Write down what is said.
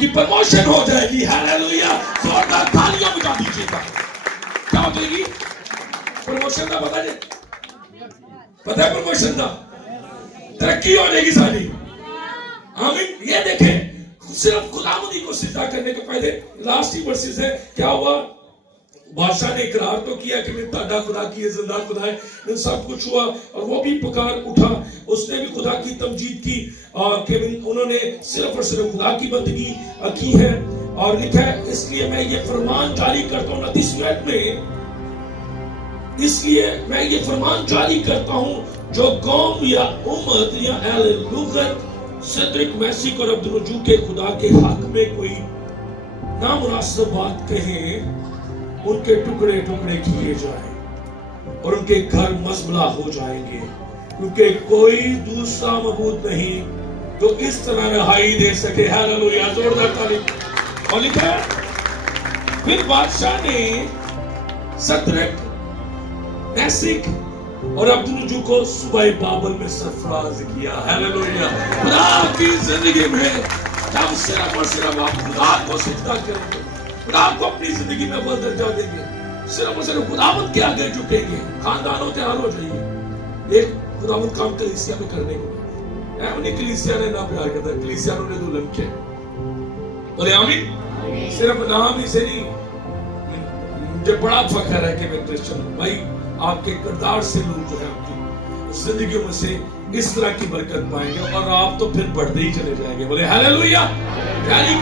آپ کی پروموشن ہو جائے گی. ہاللیلویا. زوردار تالیاں بجا دیجیے گا. کیا ہو جائے گی؟ پروموشن کا پتا ہے؟ پتا ہے پروموشن کا؟ ترقی ہو جائے گی ساری. آمین. یہ دیکھیں صرف خداوندی کو سجدہ کرنے کے پہلے لاسٹ ہی ورسز ہے. کیا ہوا؟ بادشاہ نے اقرار تو کیا کہ میں تہاڈا خدا کی زندہ خدا ہے. سب کچھ ہوا اور وہ بھی پکار اٹھا. اس نے بھی خدا کی تمجید کی کہ انہوں نے صرف اور صرف خدا کی بندگی کی ہے. اور لکھا ہے اس لیے میں یہ فرمان جاری کرتا ہوں 29 آیت میں، اس لیے میں یہ فرمان جاری کرتا ہوں جو قوم یا امت یا اہل لغت صدرک میسک اور عبدالرجوع کے خدا کے حق میں کوئی نامناسب بات کہیں، ان کے ٹکڑے ٹکڑے کیے جائیں اور ان کے گھر مزبلہ ہو جائیں گے، کیونکہ کوئی دوسرا معبود نہیں تو اس طرح رہائی دے سکے. ہاللیلویا. زوردار تعلیم. اور لکھا ہے پھر بادشاہ نے صدرک میسک اور عبدالرجوع کو صوبہ بابل میں سرفراز کیا. ہاللیلویا. خدا کی زندگی میں جب صرف اور صرف آپ خدا کو سجدہ کریں گے، خدا کو اپنی زندگی میں اول درجہ دیں گے، صرف اور صرف خداوند کے آگے جھکیں گے، خاندانوں تیار ہو جائیے. ایک خداوند کام کلیسیا میں کرنے کو انہیں کلیسیا نے نہ پیار کرتا، کلیسیا نے دلہن کیا. بولے آمین. صرف نام ہی سے نہیں، مجھے بڑا فخر ہے کہ میں کرسچن ہوں. بھائی آپ کے کردار سے لوگ جو ہے آپ کی زندگیوں میں سے اس طرح کی برکت پائیں گے اور آپ تو پھر بڑھتے ہی چلے جائیں گے. بولے ہاللیلویا.